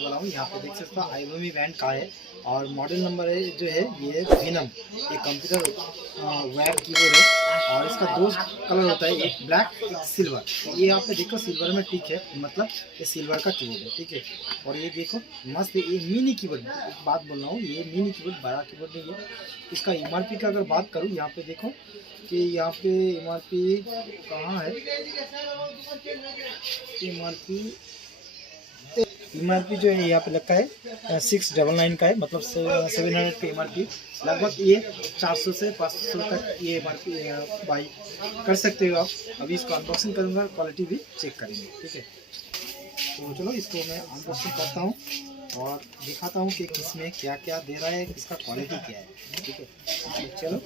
दिखाने वाला हूँ। यहाँ पे देख सकते हो आइवोमी ब्रांड का है और मॉडल नंबर है जो है ये विनम। ये कंप्यूटर वेब कीबोर्ड है और इसका दो कलर होता है, एक ब्लैक एक सिल्वर। ये आप देखो सिल्वर में टिक है, मतलब ये सिल्वर का कीबोर्ड है, ठीक है। और ये देखो मस्त ये मिनी कीबोर्ड, एक बात बोल रहा हूँ, ये मिनी कीबोर्ड बड़ा कीबोर्ड नहीं है। इसका एमआरपी का अगर बात करूँ, यहाँ पे देखो कि यहाँ पे एमआरपी कहाँ है, एमआरपी जो है यहाँ पे लगता है 699 का है, मतलब 700 का एमआरपी। लगभग ये 400 से 500 तक ये एमआरपी बाई कर सकते हो आप। अभी इसको अनबॉक्सिंग करूँगा, क्वालिटी भी चेक करेंगे, ठीक है। तो चलो इसको मैं अनबॉक्सिंग करता हूँ और दिखाता हूँ कि किसमें क्या क्या दे रहा है, इसका क्वालिटी क्या है, ठीक है। तो चलो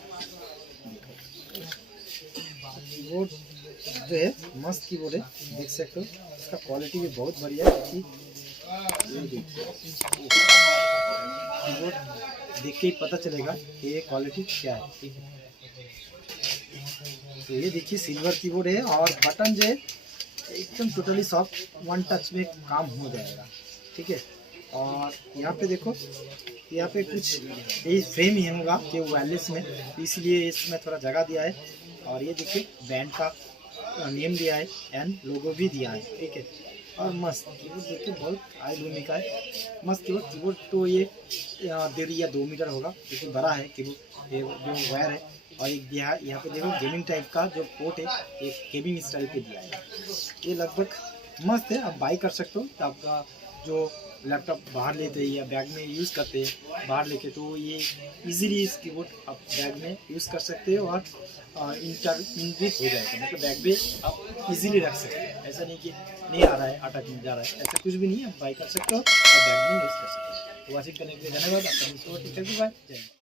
कीबोर्ड जो है मस्त कीबोर्ड है, देख सकते हो। इसका क्वालिटी भी बहुत बढ़िया है। ये देखिए कीबोर्ड देख के ही पता चलेगा कि ये क्वालिटी क्या है, ठीक है। तो ये देखिए सिल्वर कीबोर्ड है और बटन जो है एकदम टोटली सॉफ्ट, वन टच में काम हो जाएगा, ठीक है। और यहाँ पे देखो, यहाँ पे कुछ ये फ्रेम ही होगा कि वायरलेस में, इसलिए इसमें थोड़ा जगह दिया है। और ये देखिए बैंड का नेम दिया है एंड लोगो भी दिया है, ठीक है। और मस्त कीबोर्ड देखिए, बहुत आइवोमी का है, मस्त कीबोर्ड। कीबोर्ड तो ये 1.5 या 2 मीटर होगा, लेकिन बड़ा है कीबोर्ड। ये जो वायर है और एक यहाँ पे देखो गेमिंग टाइप का जो पोर्ट है, एक गेमिंग स्टाइल पे दिया है। ये लगभग मस्त है, आप बाई कर सकते हो। तो आपका जो लैपटॉप बाहर लेते हैं या बैग में यूज़ करते हैं बाहर लेके, तो ये इजीली इस कीबोर्ड आप बैग में यूज़ कर सकते हो और इंटरमिट हो जाएगा, मतलब बैग में आप इजीली रख सकते हैं। ऐसा नहीं कि नहीं आ रहा है, अटक नहीं जा रहा है, ऐसा कुछ भी नहीं है। आप बाई कर सकते हो और बैग में यूज़ कर सकते हो। तो वॉचिंग करने के लिए धन्यवाद। आपका बाय।